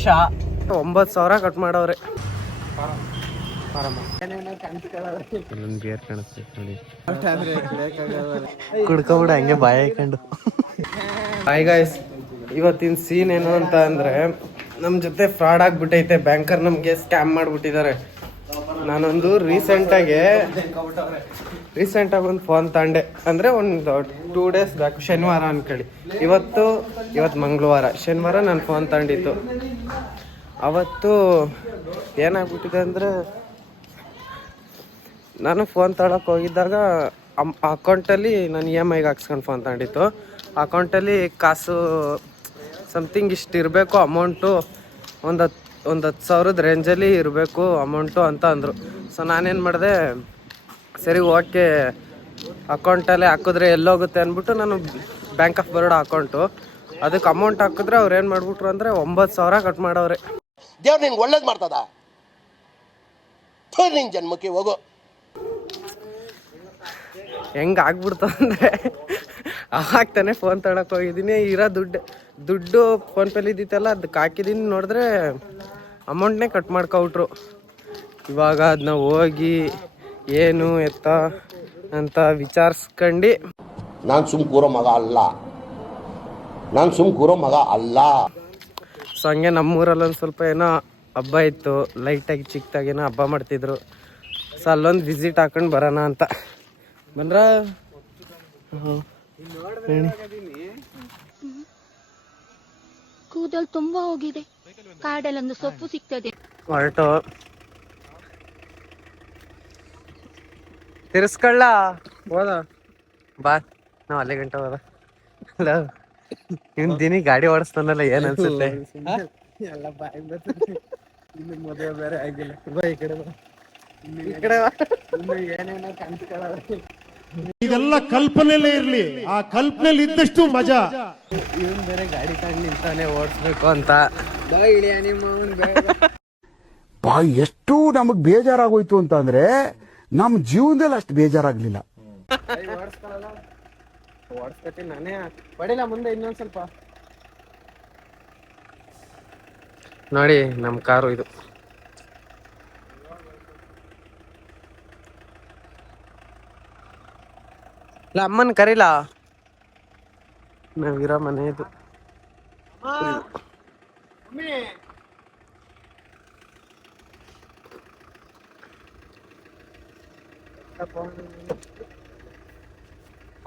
Shah 9,000 cut ಮಾಡವ್ರೆ. Beer ಕಾಣಿಸ್ತೈತೆ ಕುಡ್ಕೊಬಿಡ ಹಂಗೆ ಬಾಯ ಹಾಕೊಂಡು. ಹಾಯ್ ಗಾಯ್ಸ್, ಇವತ್ತಿನ ಸೀನ್ ಏನು ಅಂತ ಅಂದ್ರೆ ನಮ್ಮ ಜೊತೆ ಫ್ರಾಡ್ ಆಗ್ಬಿಟ್ಟೈತೆ. ಬ್ಯಾಂಕರ್ ನಮಗೆ ಸ್ಕ್ಯಾಮ್ ಮಾಡ್ಬಿಟ್ಟಿದ್ದಾರೆ. ನಾನೊಂದು ರೀಸೆಂಟಾಗಿ ಒಂದು ಫೋನ್ ತಗೊಂಡೆ, ಅಂದರೆ ಒಂದು 2 days ಬ್ಯಾಕ್, ಶನಿವಾರ ಅನ್ಕೊಳ್ಳಿ. ಇವತ್ತು ಮಂಗಳವಾರ, ಶನಿವಾರ ನಾನು ಫೋನ್ ತಗೊಂಡಿತ್ತು. ಅವತ್ತು ಏನಾಗ್ಬಿಟ್ಟಿದೆ ಅಂದರೆ, ನಾನು ಫೋನ್ ತಗೊಳಕ್ಕೆ ಹೋಗಿದ್ದಾಗ ಅಕೌಂಟಲ್ಲಿ ನಾನು EMI ಹಾಕ್ಸ್ಕೊಂಡು ಫೋನ್ ತಗೊಂಡಿತ್ತು. ಅಕೌಂಟಲ್ಲಿ ಕಾಸು ಸಮಥಿಂಗ್ ಇಷ್ಟು ಇರಬೇಕು ಅಮೌಂಟು, ಒಂದು 10,000 ರೇಂಜಲ್ಲಿ ಇರಬೇಕು ಅಮೌಂಟು ಅಂತ ಅಂದರು. ಸೊ ನಾನೇನು ಮಾಡಿದೆ, ಸರಿ ಓಕೆ ಅಕೌಂಟಲ್ಲೇ ಹಾಕಿದ್ರೆ ಎಲ್ಲೋಗುತ್ತೆ ಅಂದ್ಬಿಟ್ಟು ನಾನು ಬ್ಯಾಂಕ್ ಆಫ್ ಬರೋಡ ಅಕೌಂಟು ಅದಕ್ಕೆ ಅಮೌಂಟ್ ಹಾಕಿದ್ರೆ ಅವ್ರು ಏನು ಮಾಡಿಬಿಟ್ರು ಅಂದರೆ 9,000 ಕಟ್ ಮಾಡವ್ರೆ. ದೇವ್ರು ನಿನ್ಗೆ ಒಳ್ಳೇದು ಮಾಡ್ತದ, ನಿನ್ನ ಜನ್ಮಕ್ಕೆ ಹೋಗೋ. ಹೆಂಗೆ ಆಗ್ಬಿಡ್ತು ಅಂದರೆ, ಆಗ್ತಾನೆ ಫೋನ್ ತಗೊಳಕ್ಕೆ ಹೋಗಿದ್ದೀನಿ. ಇರೋ ದುಡ್ಡು ಫೋನ್ಪೇಲಿ ಇದ್ದಿತ್ತಲ್ಲ ಅದಕ್ಕೆ ಹಾಕಿದ್ದೀನಿ. ನೋಡಿದ್ರೆ ಅಮೌಂಟ್ನೇ ಕಟ್ ಮಾಡ್ಕೊಬಿಟ್ರು. ಇವಾಗ ಅದನ್ನ ಹೋಗಿ ಏನು ಎತ್ತ ಅಂತ ವಿಚಾರಿಸ್ಕೊಂಡು, ನಾನು ಸುಮ್ ಕೂರೋ ಮಗ ಅಲ್ಲ. ಸೊ ಹಂಗೆ ನಮ್ಮೂರಲ್ಲಿ ಒಂದು ಸ್ವಲ್ಪ ಏನೋ ಹಬ್ಬ ಇತ್ತು, ಲೈಟಾಗಿ ಚಿಕ್ಕದಾಗೇನೋ ಹಬ್ಬ ಮಾಡ್ತಿದ್ರು. ಸೊ ಅಲ್ಲೊಂದು ವಿಸಿಟ್ ಹಾಕೊಂಡು ಬರೋಣ ಅಂತ ಬಂದ್ರ. ಕೂದಲು ತುಂಬಾ ಹೋಗಿದೆ, ಕಾಡಲ್ಲೊಂದು ಸೊಪ್ಪು ಸಿಗ್ತದೆ. ಹೊರಟು ತಿರ್ಸ್ಕೊಳ್ಳ ಹೋದ ಬಾ, ನಾವ್ ಅಲ್ಲೇ ಗಂಟೆ ಹೋದ. ಅಲ್ಲ ಇವ್ನ ದಿನಿ ಗಾಡಿ ಓಡಿಸ್ತಾನಲ್ಲ, ಏನ್ ಅನ್ಸುತ್ತೆ? ಎಲ್ಲ ಬಾಯಿ ಇನ್ನು ಮದುವೆ ಬೇರೆ ಆಗಿಲ್ಲ. ಬಾ ಈ ಕಡೆ, ಈ ಕಡೆ ಏನೇನೋ ಕಾಣಿಸ್ಕೊಳ್ಳ. ಇದೆಲ್ಲ ಕಲ್ಪನೆಲೇ ಇರ್ಲಿ, ಆ ಕಲ್ಪನೆಲಿ ಇದ್ದಷ್ಟು ಮಜಾ. ಇವನ್ ಬೇರೆ ಗಾಡಿ ತಗೊಂಡು ನಿಂತಾನೆ ಓಡಿಸ್ಬೇಕು ಅಂತ. ಎಷ್ಟು ನಮಗ್ ಬೇಜಾರಾಗೋಯ್ತು ಅಂತ ಅಂದ್ರೆ, ನಮ್ ಜೀವನದಲ್ಲಿ ಅಷ್ಟು ಬೇಜಾರಾಗ್ಲಿಲ್ಲ. ಓಡಿಸ್ಕೊತೀನಿ ನಾನೇ, ಬಡಿಲ್ಲ ಮುಂದೆ ಇನ್ನೊಂದ್ ಸ್ವಲ್ಪ. ನೋಡಿ ನಮ್ ಕಾರು ಇದು. ಇಲ್ಲ ಅಮ್ಮನ್ ಕರೀಲಾ, ನಾವಿರೋ ಮನೆ ಇದು.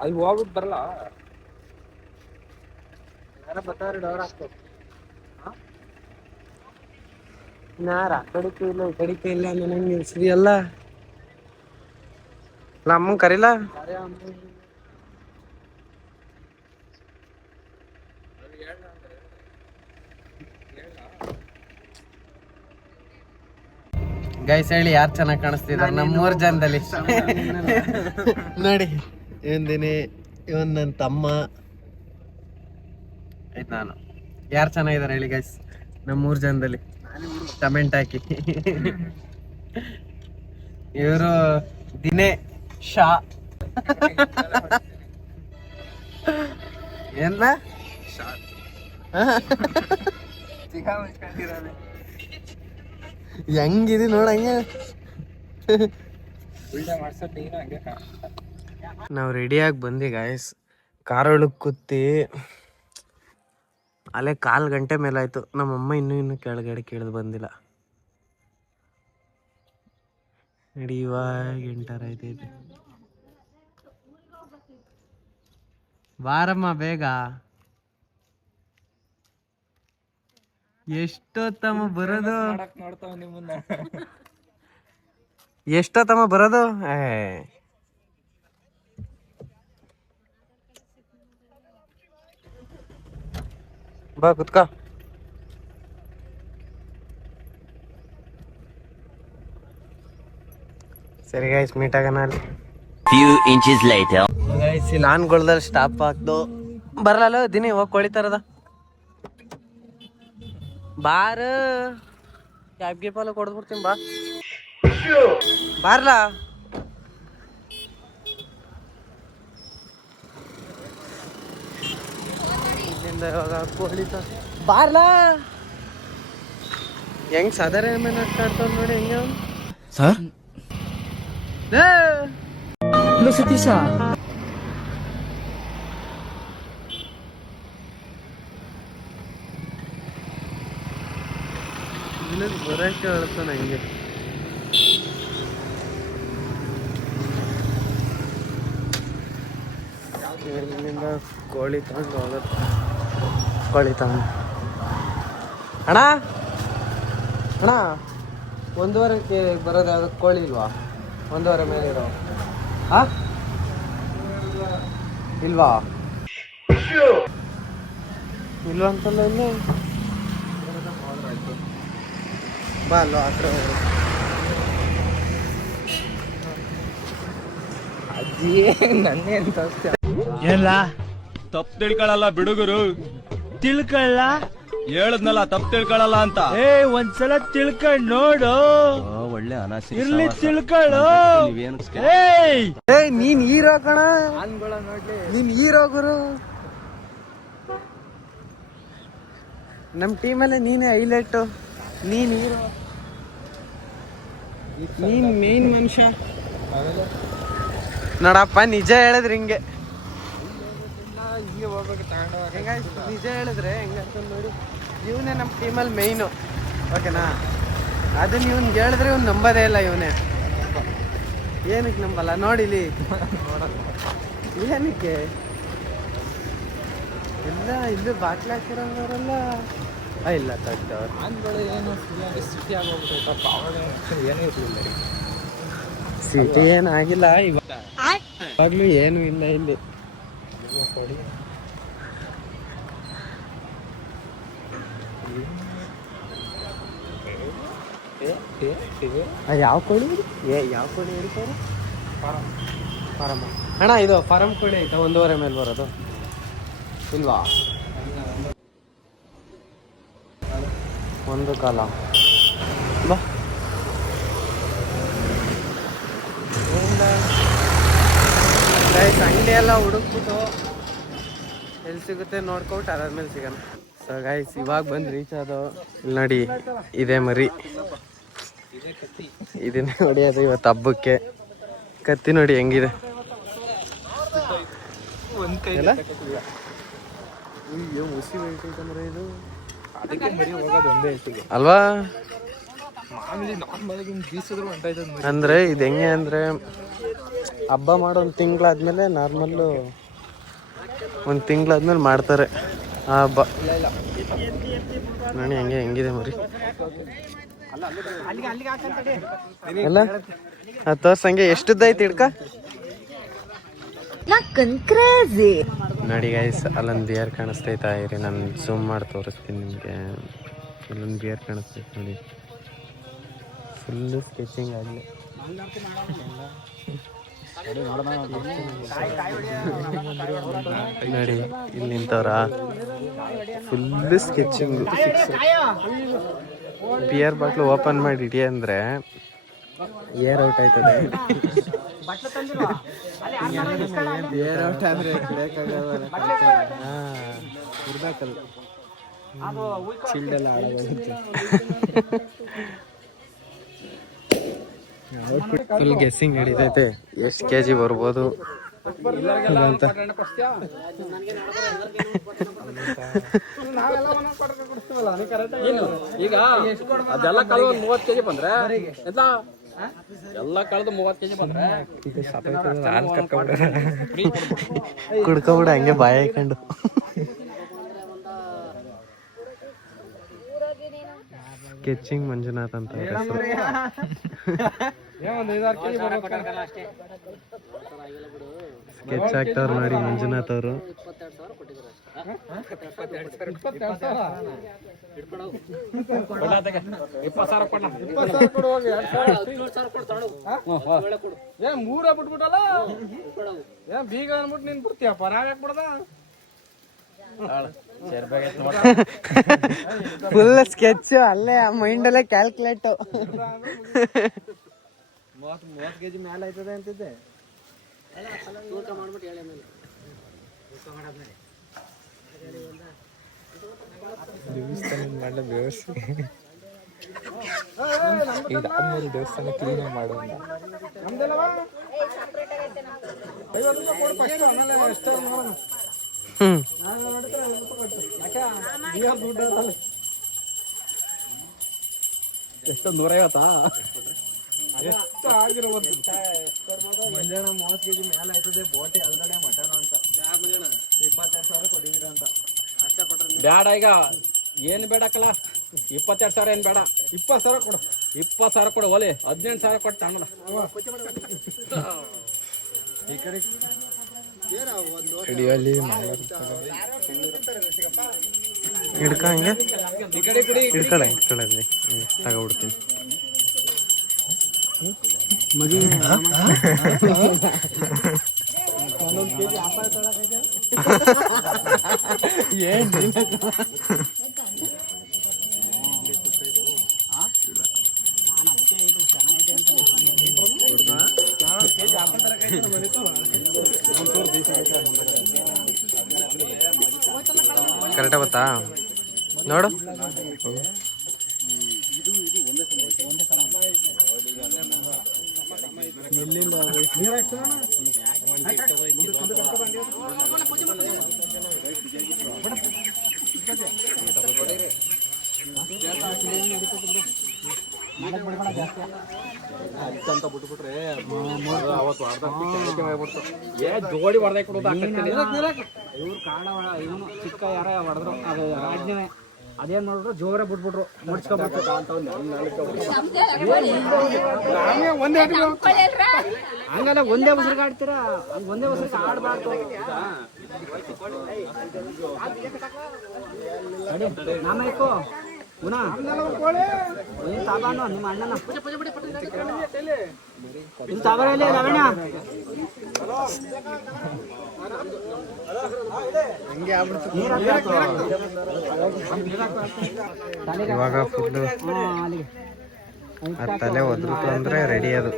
ಅಲ್ಲಿ ಹೋಗ್ಬಿಟ್ಟು ಬರಲ್ಲ, ಯಾರ ಬರ್ತಾವ್ರಿ ಡೋರ್ ಹಾಕ್ಬೇಕು. ನಾರ ಆ ಕಡಿಕೆ ಇಲ್ಲ ಈ ಕಡಿಕೆ ಇಲ್ಲ ನನಗೆ ನಿಲ್ಸಿದಿ ಅಲ್ಲ. ಅಮ್ಮನ್ ಕರೀಲಾ. ಗೈಸ್ ಹೇಳಿ, ಯಾರು ಚೆನ್ನಾಗಿ ಕಾಣಿಸ್ತಿದ್ದಾರೆ ನಮ್ಮ 3 ಜನದಲ್ಲಿ? ನೋಡಿ, ಇವನ್ ನನ್ನ ತಮ್ಮ, ಆಯ್ತು ನಾನು. ಯಾರು ಚೆನ್ನಾಗಿದ್ದಾರೆ ಹೇಳಿ ಗೈಸ್ ನಮ್ಮ 3 ಜನದಲ್ಲಿ? ಕಮೆಂಟ್ ಹಾಕಿ. ಇವರು ದಿನೇಶ ಏನ ಹೆಂಗಿದಿ ನೋಡಂಗೆ. ನಾವು ರೆಡಿಯಾಗಿ ಬಂದಿ ಗಾಯ್ಸ್. ಕಾರೊಳಗೆ ಕೂತಿ ಅಲ್ಲೇ 1/4 ಗಂಟೆ ಮೇಲಾಯ್ತು. ನಮ್ಮಮ್ಮ ಇನ್ನೂ ಕೆಳಗಡೆ ಕೇಳಿದು ಬಂದಿಲ್ಲ. ನಡಿ, ಇವಾಗ 8 ಆಯ್ತೈತೆ. ಬಾರಮ್ಮ ಬೇಗ. ಎಷ್ಟೊತ್ತಮ್ಮ ಬರೋದು? ಎಷ್ಟೊತ್ತಮ್ಮ ಬರೋದು? ಬಾ ಕುತ್ಕ. ಸರಿ ಗೈಸ್, ಮೀಟ್ ಆಗೋಣ ಅಲ್ಲಿ. Few inches later. ಗೈಸ್ ಇಲ್ಲಿ ಆನ್ಗೊಳ್ದಲ್ಲಿ ಸ್ಟಾಪ್ ಆಗ್ದು ಬರಲ್ಲ. ದಿನಿ ಹೋಗಿ ಕೊಳಿತಾರದ ಬಾರ, ಕ್ಯಾಬ್ ಗೀಪಲ್ಲ ಕೊಡ್ಬಿಡ್ತೀನಿ ಬಾ. ಬಾರ್ಲಾ. ಇಲ್ಲಿಂದ ಇವಾಗ ಕೊಳಿತ ಬಾರ್ಲಾ. ಹೆಂಗ್ ಸಾಧಾರಣ ಮೇಲೆ ಆಡ್ತಾವ್ ನೋಡಿ ಹೆಂಗ ಸರ್ ಹಲೋ ಸತೀಶ ಬರೋಕೆ ಹೇಳ್ತಾನೆ ಹಂಗೆ. ಇಲ್ಲಿಂದ ಕೋಳಿ ತಗೊಂಡು ಹೋಗುತ್ತೆ. ಕೋಳಿ ತಗೊಂಡು ಅಣ್ಣ ಅಣ್ಣ 1:15ಕ್ಕೆ ಬರೋದು ಯಾವ್ದು ಕೋಳಿ ಇಲ್ವಾ? 1:15 ಮೇಲೆ ಇರೋ ಇಲ್ವಾ ಇಲ್ವಾ ಅಂತಲ್ಲ ಇಲ್ಲಿ ಬಾ ಅಲ್ವಾ ಆ ಕಡೆ ಅಜ್ಜಿ ನನ್ನೇ ಅಂತ ಏನ್ಲ ತಪ್ಪು ತಿಳ್ಕೊಳಲ್ಲ ಬಿಡುಗರು. ತಿಳ್ಕೊಳ್ಳ ಹೇಳದ್ನಲ್ಲ ತಪ್ಪು ತಿಳ್ಕೊಳಲ್ಲ ಅಂತ. ಒಂದ್ಸಲ ತಿಳ್ಕೊಂಡ್ ನೋಡು. ಒಳ್ಳೆ ಅನಾಸಿ ಇರ್ಲಿ ತಿಳ್ಕೊಳ್ಳು. ನೀನ್ ಹೀರೋ ಕಣ, ನೀನ್ ಹೀರೋ ಗುರು. ನಮ್ ಟೀಮಲ್ಲೇ ನೀನೇ ಹೈಲೈಟು, ನೀನ್ ಹೀರೋ, ನೀನ್ ಮೇನ್ ಮನುಷ್ಯ ನೋಡಪ್ಪ. ನಿಜ ಹೇಳಿದ್ರೆ ಹಿಂಗೆ ನಿಜ ಹೇಳಿದ್ರೆ ಹೆಂಗಂತ ನೋಡಿ. ಇವನೇ ನಮ್ಮ ಟೀಮಲ್ಲಿ ಮೇಯ್ನು, ಓಕೆನಾ? ಅದನ್ನ ಇವ್ನಿಗೆ ಹೇಳಿದ್ರೆ ಇವ್ನು ನಂಬೋದೇ ಇಲ್ಲ. ಇವನೇ ಏನಕ್ಕೆ ನಂಬಲ್ಲ ನೋಡಿಲಿ, ಏನಕ್ಕೆ ಇಲ್ಲ ಇಲ್ಲೂ ಬಾಟ್ಲಿ ಹಾಕಿರೋರಲ್ಲ. ಇಲ್ಲ ತಗ್ದವ್ರು ಸಿಟಿ ಏನಾಗಿಲ್ಲ ಇವಾಗ್ಲೂ ಏನು ಇಲ್ಲ ಇಲ್ಲಿ. ಯಾವ ಕೋಳಿ ಯಾವ ಕೋಳಿ ಹೇಳ್ತಾರೆ? ಫಾರಮ್ ಅಣ್ಣ, ಇದು ಫಾರಮ್ ಕೋಳಿ ಆಯ್ತಾ? 1:15 ಮೇಲೆ ಬರೋದು ಇಲ್ವಾ? 1:15 ಬಾ. ಅಂಗಡಿ ಎಲ್ಲ ಹುಡುಕ್ಬಿಟ್ಟು ಎಲ್ಲಿ ಸಿಗುತ್ತೆ ನೋಡ್ಕೊಬಿಟ್ಟು ಅದಾದ್ಮೇಲೆ ಸಿಗೋಣ. ಸೊ ಗೈಸ್ ಇವಾಗ ಬಂದು ರೀಚ್ ಆದೋ. ಇಲ್ಲಿ ನೋಡಿ ಇದೆ ಮರಿ, ಇದನ್ನೇ ಹೊಡಿಯೋದು ಇವತ್ತು ಹಬ್ಬಕ್ಕೆ. ಕತ್ತಿ ನೋಡಿ ಹೆಂಗಿದೆ ಅಲ್ವಾ? ಅಂದ್ರೆ ಇದು ಹೆಂಗೆ ಅಂದ್ರೆ ಹಬ್ಬ ಮಾಡೋ 1 ತಿಂಗಳಾದ್ಮೇಲೆ ನಾರ್ಮಲ್ಲು 1 ತಿಂಗಳಾದ್ಮೇಲೆ ಮಾಡ್ತಾರೆ ಆ ಹಬ್ಬ. ನೋಡಿ ಹೆಂಗೆ ಹೆಂಗಿದೆ ಮರಿ ಎಲ್ಲ ತೋರ್ಸಂಗೆ. ಎಷ್ಟುದ್ದೈತಿ ಹಿಡ್ಕ ನೋಡಿ ಗೈಸ್. ಅಲ್ಲೊಂದು ಬಿಯರ್ ಕಾಣಿಸ್ತೈತಾ ಇರಿ, ನಾನು ಝೂಮ್ ಮಾಡಿ ತೋರಿಸ್ತೀನಿ ನಿಮಗೆ. ಇಲ್ಲೊಂದು ಬಿಯರ್ ಕಾಣಿಸ್ತೈತೆ ನೋಡಿ, ಫುಲ್ಲು ಸ್ಕೆಚಿಂಗ್ ಆಗಲಿ. ನೋಡಿ ಇಲ್ಲಿ ನಿಂತವ್ರ, full sketching. Beer bottle open ಮಾಡಿ ಇಡಿ ಅಂದರೆ ಏರ್ ಔಟ್ ಆಯ್ತದೆ. ಏರ್ ಔಟ್ ಅಂದರೆ ಇರ್ಬೇಕಲ್ಲ, ಚಿಲ್ಡೆಲ್ಲ ಆಡೋಗುತ್ತೆ. ಫುಲ್ ಗೆಸ್ಸಿಂಗ್ ನಡೀತೈತೆ ಎಷ್ಟು ಕೆಜಿ ಬರ್ಬೋದು ಅಂತ. ಈಗ ಅದೆಲ್ಲ ಕಳೆದು 30 ಕೆಜಿ ಬಂದ್ರೆ ಎಲ್ಲ ಕಳೆದು 30 ಕೆಜಿ ಬಂದ್ರೆ ಕುಡ್ಕೊಬಿಡ ಹಂಗೆ ಬಾಯಿ ಹಾಕೊಂಡು. ಸ್ಕೆಚಿಂಗ್ ಮಂಜುನಾಥ್ ಅಂತ ಸ್ಕೆಚ್ ಹಾಕ್ತವ್ರು ನೋಡಿ ಮಂಜುನಾಥ್ ಅವರು. ಬೀಗ ಅನ್ಬಿಟ್ಟು ನೀನ್ ಬಿಡ್ತೀಯಪ್ಪ, ನಾವ್ ಯಾಕೆ ಬಿಡದ? ಫುಲ್ ಸ್ಕೆಚ್ ಅಲ್ಲೇ ಮೈಂಡಲ್ಲೇ ಕ್ಯಾಲ್ಕುಲೇಟು. 30 ಕೆಜಿ ಮೇಲೆ ಆಯ್ತದೆ ಅಂತಿದ್ದೆ. ಇದಾದ್ಮೇಲೆ ದೇವಸ್ಥಾನ ಕ್ಲೀನಾಗಿ ಮಾಡು ಅಂತ. ನಮ್ದೆಲ್ಲವ 50 ರೂಪಾಯಿ ಕೊಡು ಫಸ್ಟ್, ಆಮೇಲೆ ಎಷ್ಟು ನೋಡೋಣ. ಎಷ್ಟು 150? ಎಷ್ಟು ಆಗಿರೋದು ಮಂಜಾನ 30 kg ಮೇಲೆ ಆಯ್ತದೆ. ಬೋಟಿ ಅಲ್ದಡೆ ಮಟನ್ ಅಂತ 22,000 ಕೊಟ್ಟಿದ್ದೀರ ಅಂತ. ಬೇಡ ಈಗ ಏನು ಬೇಡಕ್ಕಲ್ಲ. 22,000 ಏನು ಬೇಡ, 20,000 ಕೊಡು. 20,000 ಕೊಡು. ಒಲೆ 18,000 ಕೊಟ್ಟು ತಗೊಂಡ. ಈ ಕಡೆ ಹಿಡ್ಕ ಹಂಗೆ ಈ ಕಡೆ ಕುಡಿ. ಹಿಡ್ಕಡೆ ತಗೊಬಿಡ್ತೀನಿ. ಕರೆಕ್ಟ್ ಬತ್ತಾ ನೋಡು. ಅಂತ ಬಿಟ್ಬಿಟ್ರೆ ಅವತ್ತು ಜೋಡಿ ಹೊಡೆದ ಕೊಡೋದು. ಇವ್ರು ಕಾಳ ಇವನು ಚಿಕ್ಕ ಯಾರ ಹೊಡೆದ್ರು, ಅದು ಆಜ್ಞೆ ಅದೇನ್ ಮಾಡಿದ್ರು, ಜೋರ ಬಿಟ್ಬಿಟ್ರು, ಮುಡ್ಸ್ಕೊಬಿಟ್ರು. ಹಂಗಲ್ಲ ಒಂದೇ ಬಸ್ರಿಗೆ ಆಡ್ತೀರಾ, ಒಂದೇ ಬಸ್ರಿಗೆ ಆಡ್ಬಾರ್ದು. ನಾಮಯ್ಕೋ ಪುನಃ ಏನ್ ತಾಬಾನು ನಿಮ್ಮ ಅಣ್ಣನ ಇಲ್ಲಿ ತಾಬರಲ್ಲಿ ಲವಣ್ಯ. ಇವಾಗ ಫುಲ್ ತಲೆ ಒದ್ರಿತು ಅಂದ್ರೆ ರೆಡಿ ಅದು.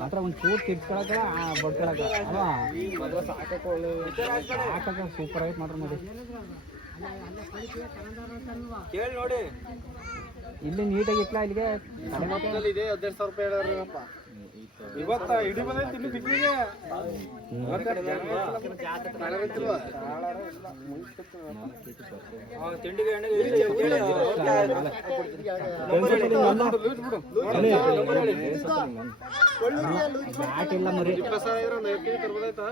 ಮಾತ್ರ ಒಂದು ಚೂಟ್ ಕಿಟ್ಕೊಳಕ ಬಡ್ಕೊಳಕ ಸಾಕಕ್ಕ ಸೂಪರ್ ಆಗೈತೆ ಮಾಡ್ರಿ ನೋಡಿ. ಕೇಳಿ ನೋಡಿ, ಇಲ್ಲಿ ನೀಟಾಗಿ ಇಟ್ಲ ಇಲ್ಲಿಗೆ ಇದೆ 15,000 ರೂಪಾಯಿ ಹೇಳಪ್ಪ. ಇವತ್ತ ಇಡೀ ಬಂದೈತಿ ಇಲ್ಲಿ ಬಿಕ್ರಿಗೆ. ತಿಂಡಿಗೆ ಘಾಟ್ ಇಲ್ಲ ಮರಿ, 20,000 ತರ್ಬೋದಾಯ್ತಾ?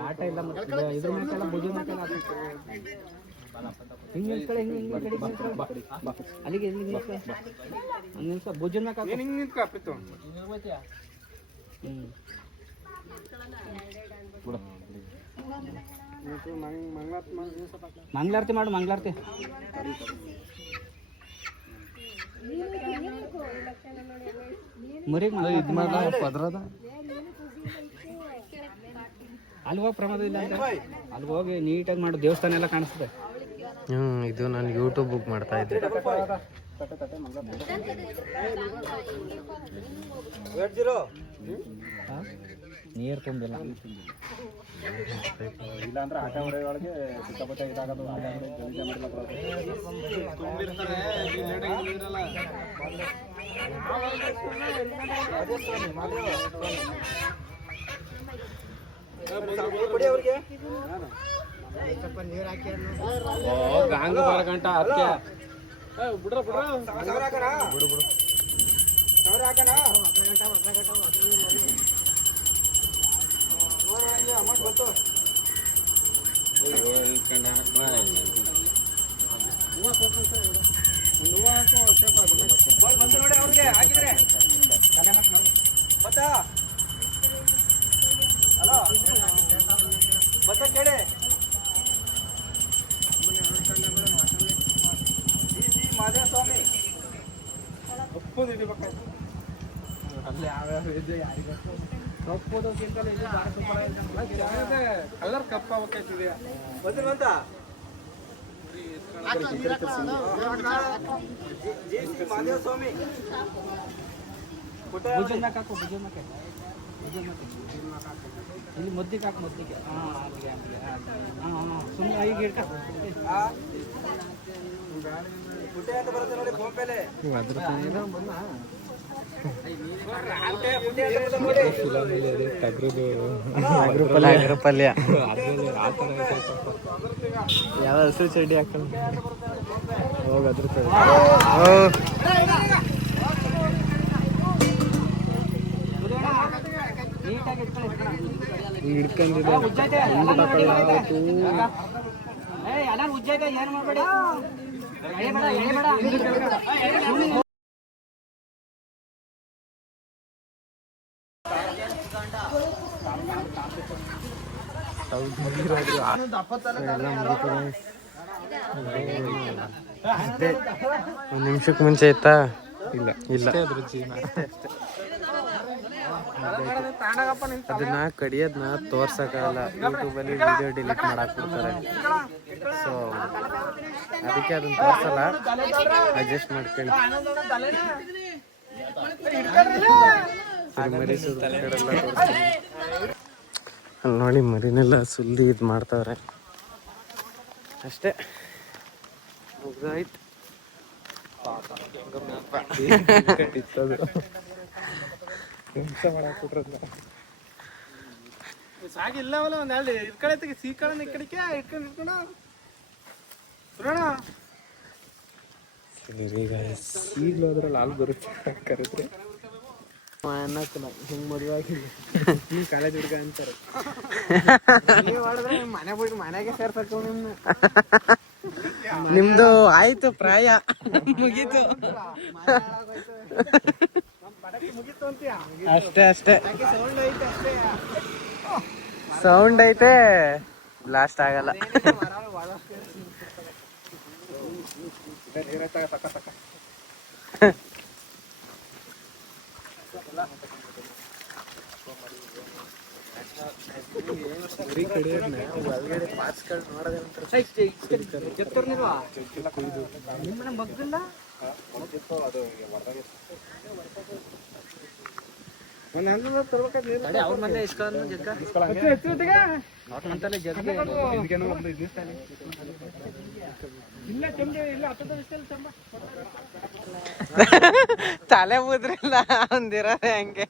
ಘಾಟ ಇಲ್ಲ ಮರಿ. ಇದ್ರ ಮೇಲೆಲ್ಲ ಭುಜ ಮೇಲೆಲ್ಲ ಹಿಂಗೆ ನಿಲ್ಸ್ಕೊಳ್ಳಿ, ಹಿಂಗೆ ಅಲ್ಲಿಗೆ ಹಿಂಗೆ ನಿಲ್ಸ ಭುಜನ ಹಿಂಗೆ ನಿಂತ್ಕ ಅಪ್ಪಿತ್ತು. ಮಂಗಳಾರತಿ ಮಾಡು, ಮಂಗಳಾರತಿ. ಮರಿಗೆ ಪದ್ರದ ಅಲ್ಲಿ ಹೋಗಿ ಪ್ರಮಾದ ಇಲ್ಲ ಅಂತ ಅಲ್ಲಿ ಹೋಗಿ ನೀಟಾಗಿ ಮಾಡು, ದೇವಸ್ಥಾನ ಎಲ್ಲ ಕಾಣಿಸ್ತದೆ. ಇದು ನಾನು ಯೂಟ್ಯೂಬ್ ಬುಕ್ ಮಾಡ್ತಾ ಇದ್ದೆ. ನೀರು ತುಂಬಿಲ್ಲ. ಇಲ್ಲಾಂದ್ರೆ ಆಟ ಹೊಡೆಯೊಳಗೆ ಸಿಕ್ಕಾಪಟ್ಟೆ ಇದಾಗೋದು. ಆಟ ತುಂಬಿರ್ತಾರೆ. ಗಾಂಗ ಬಾರ ಗಂಟ ಅದಕ್ಕೆ ಬಿಡ್ರ ಬಿಡ್ರ ಬಿಡು ಬಿಡು. ಅಮೌಂಟ್ ಬಂತು. ನೋಡಿ ಅವ್ರಿಗೆ ಹಾಕಿದ್ರೆ ಬತ್ತಾ. ಹಲೋ ಬತ್ತ ಕೇಳಿ. ಮಾದೇವ ಸ್ವಾಮಿ ಒಪ್ಪೋದು ಹಿಡಿಬೇಕ. ಅಲ್ಲಿ ಯಾವ್ಯಾವ ಇದೆ ಯಾರಿಗೆ ಕಪ್ಪೋದಕ್ಕಿಂತ ಕಲರ್ ಕಪ್ಪ ಹೋಗ್ತೈತಿದೆ. ಬಂದಿರುವಂತ ಮಾದೇವ ಸ್ವಾಮಿ ಭುಜನ ಹಾಕು, ಭುಜನ ಇಲ್ಲಿ ಮುದ್ದಿಗೆ ಹಾಕು, ಮುದ್ದಿಗೆ. ಹಾಂ ಸುಮ್ಮನೆ ಈಗ ಇಡ್ಕ ಪಲ್ಯ ಯಾವ ಹಸಿರು ಚಡ್ಡಿ ಹಾಕೊಂಡು ಒಂದ್ ನಿಮಿಷಕ್ಕೆ ಮುಂಚೆ ಆಯ್ತಾ? ಇಲ್ಲ ಇಲ್ಲ, ಅದನ್ನ ಕಡಿಯೋದನ್ನ ತೋರ್ಸಕ್ಕಾಗಲ್ಲ, ಯೂಟ್ಯೂಬಲ್ಲಿ ವಿಡಿಯೋ ಡಿಲೀಟ್ ಮಾಡಕ್ ಬಿಡ್ತಾರೆ. ಸೊ ಅದಕ್ಕೆ ಅದನ್ನ ತೋರ್ಸಲ್ಲ, ಅಡ್ಜಸ್ಟ್ ಮಾಡ್ಕೊಳ್ಳಿ. ಮರಿ ಅಲ್ಲಿ ನೋಡಿ, ಮರಿನೆಲ್ಲ ಸುಲ್ದಿ ಇದು ಮಾಡ್ತಾವ್ರೆ ಅಷ್ಟೇ, ಮುಗ್ದಾಯ್ತು. ಸಾಗಿಲ್ಲವಲ್ಲ ಒಂದ್ ಎರಡು ಈ ಕಡೆ ತೆಗಿ, ಸಿ ಕಡೆ ಈ ಕಡೆಗೆ ಇಟ್ಕೊಂಡು ಈಗಲೂ ಅದ್ರಲ್ಲಿ ಹಾಲು ಬರುತ್ತೆ ಕರೆದ್ರೆ ಹಿಂಗ್ ಮದುವೆ ಆಗಿಲ್ಲ, ನೀವ್ ಕಾಲೇಜ್ ಹುಡುಗ ಅಂತಾರೆ. ಮನೆ ಬಿಟ್ಟು ಮನೆಗೆ ಸೇರ್ಸಕ್ ನಿಮ್ನ. ನಿಮ್ದು ಆಯ್ತು ಪ್ರಾಯ, ಮುಗೀತು ಅಷ್ಟೇ ಅಷ್ಟೇ. ಸೌಂಡ್ ಐತೆ, ಬ್ಲಾಸ್ಟ್ ಆಗಲ್ಲ. ಒಳಗಡೆ ಪಾರ್ಟ್ಸ್ಗಳು ನೋಡೋದೇ ತಲೆ ಬೂದ್ರಿಲ್ಲ ಅಂದಿರೋದೆ ಹಂಗೆ.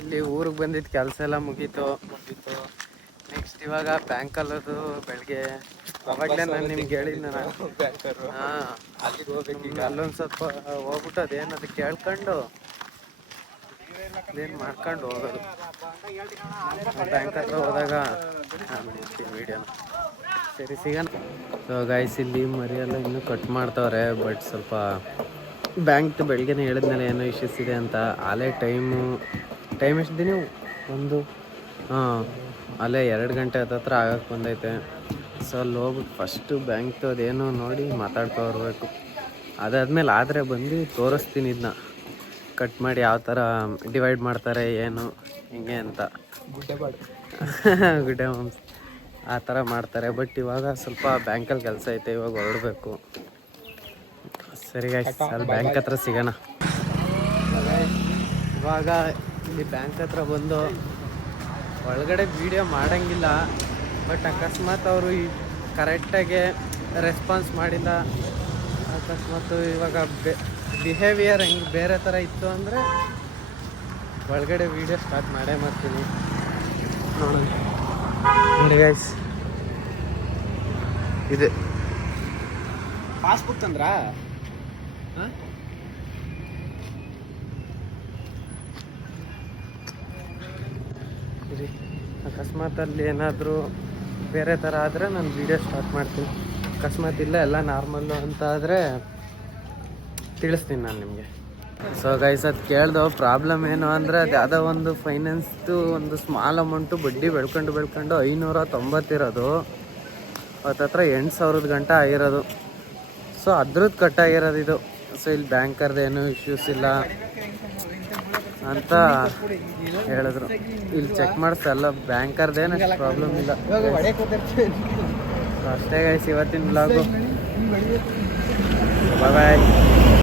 ಇಲ್ಲಿ ಊರಿಗೆ ಬಂದಿದ್ದು ಕೆಲಸ ಎಲ್ಲ ಮುಗೀತು. ನೆಕ್ಸ್ಟ್ ಇವಾಗ ಬ್ಯಾಂಕಲ್ಲದು ಬೆಳಗ್ಗೆ ಅವಾಗಲೇ ನಾನು ನಿಮ್ಗೆ ಹೇಳಿದ್ನ, ಅಲ್ಲೊಂದು ಸ್ವಲ್ಪ ಹೋಗ್ಬಿಟ್ಟು ಅದೇನದು ಕೇಳ್ಕೊಂಡು ಅದೇನು ಮಾಡ್ಕೊಂಡು ಹೋಗೋದು. ಬ್ಯಾಂಕ್ ಹತ್ರ ಹೋದಾಗ ನಾನು ನೋಡ್ತೀನಿ ವಿಡಿಯೋನ. ಸರಿ, ಸಿಗೋಣ. ಸೊ ಗೈಸ್, ಇಲ್ಲಿ ಮರಿಯೆಲ್ಲ ಇನ್ನೂ ಕಟ್ ಮಾಡ್ತಾವ್ರೆ, ಬಟ್ ಸ್ವಲ್ಪ ಬ್ಯಾಂಕ್ ಬೆಳಗ್ಗೆನೇ ಹೇಳಿದ್ಮೇಲೆ ಏನೋ ಇಶ್ಯೂಸ್ ಇದೆ ಅಂತ. ಅಲ್ಲೇ ಟೈಮ್ ಎಷ್ಟಿದ್ದೀನಿ ಅಲ್ಲೇ 2 ಗಂಟೆ ಹತ್ರ ಆಗಕ್ಕೆ ಬಂದೈತೆ. ಸೊ ಅಲ್ಲಿ ಹೋಗ್ಬಿಟ್ಟು ಫಸ್ಟು ಬ್ಯಾಂಕ್ದು ಅದೇನೋ ನೋಡಿ ಮಾತಾಡ್ಕೊ ಬರ್ಬೇಕು. ಅದಾದ್ಮೇಲೆ ಆದರೆ ಬಂದು ತೋರಿಸ್ತೀನಿ ಇದನ್ನ ಕಟ್ ಮಾಡಿ ಯಾವ ಥರ ಡಿವೈಡ್ ಮಾಡ್ತಾರೆ ಏನು ಹಿಂಗೆ ಅಂತ. ಗುಡ್ಡೆ ಮಾಂಸ ಆ ಥರ ಮಾಡ್ತಾರೆ. ಬಟ್ ಇವಾಗ ಸ್ವಲ್ಪ ಬ್ಯಾಂಕಲ್ಲಿ ಕೆಲಸ ಐತೆ, ಇವಾಗ ಹೊರಡಬೇಕು. ಸರಿ ಗಾಯ್ಸ್, ಅಲ್ಲಿ ಬ್ಯಾಂಕ್ ಹತ್ರ ಸಿಗೋಣ. ಇವಾಗ ಇಲ್ಲಿ ಬ್ಯಾಂಕ್ ಹತ್ರ ಬಂದು ಒಳಗಡೆ ವೀಡಿಯೋ ಮಾಡೋಂಗಿಲ್ಲ, ಬಟ್ ಅಕಸ್ಮಾತ್ ಅವರು ಕರೆಕ್ಟಾಗಿ ರೆಸ್ಪಾನ್ಸ್ ಮಾಡಿಲ್ಲ, ಅಕಸ್ಮಾತ್ ಇವಾಗ ಬಿಹೇವಿಯರ್ ಹೆಂಗೆ ಬೇರೆ ಥರ ಇತ್ತು ಅಂದರೆ ಒಳಗಡೆ ವೀಡಿಯೋ ಸ್ಟಾರ್ಟ್ ಮಾಡೇ ಮಾಡ್ತೀನಿ. ನೋಡೋಣ. ನೋಡಿ ಗೈಸ್, ಇದೆ ಪಾಸ್ಬುಕ್ ತಂದ್ರಾ? ಅಕಸ್ಮಾತ್ ಅಲ್ಲಿ ಏನಾದರೂ ಬೇರೆ ಥರ ಆದರೆ ನಾನು ವೀಡಿಯೋ ಸ್ಟಾರ್ಟ್ ಮಾಡ್ತೀನಿ. ಅಕಸ್ಮಾತ್ ಇಲ್ಲ ಎಲ್ಲ ನಾರ್ಮಲ್ಲು ಅಂತ ಆದರೆ ತಿಳಿಸ್ತೀನಿ ನಾನು ನಿಮಗೆ. ಸೊ ಗೈಸ್, ಅದು ಕೇಳ್ದೋ ಪ್ರಾಬ್ಲಮ್ ಏನು ಅಂದರೆ, ಅದು ಯಾವುದೋ ಒಂದು ಫೈನಾನ್ಸ್ದು ಒಂದು ಸ್ಮಾಲ್ ಅಮೌಂಟು ಬಡ್ಡಿ ಬೆಳ್ಕೊಂಡು 590 ಇರೋದು, ಹತ್ತತ್ರ 8,000 ಗಂಟ ಆಗಿರೋದು. ಸೊ ಅದ್ರದ್ದು ಕಟ್ಟಾಗಿರೋದು ಇದು. ಸೊ ಇಲ್ಲಿ ಬ್ಯಾಂಕರ್ದು ಏನೂ ಇಶ್ಯೂಸ್ ಇಲ್ಲ ಅಂತ ಹೇಳಿದ್ರು. ಇಲ್ಲಿ ಚೆಕ್ ಮಾಡಿಸಲ್ಲ, ಬ್ಯಾಂಕರ್ದೇನು ಅಷ್ಟು ಪ್ರಾಬ್ಲಮ್ ಇಲ್ಲ. ಅಷ್ಟೇ ಗೈಸ್ ಇವತ್ತಿನ ಬ್ಲಾಗು. ಬಾಯ್ ಬಾಯ್.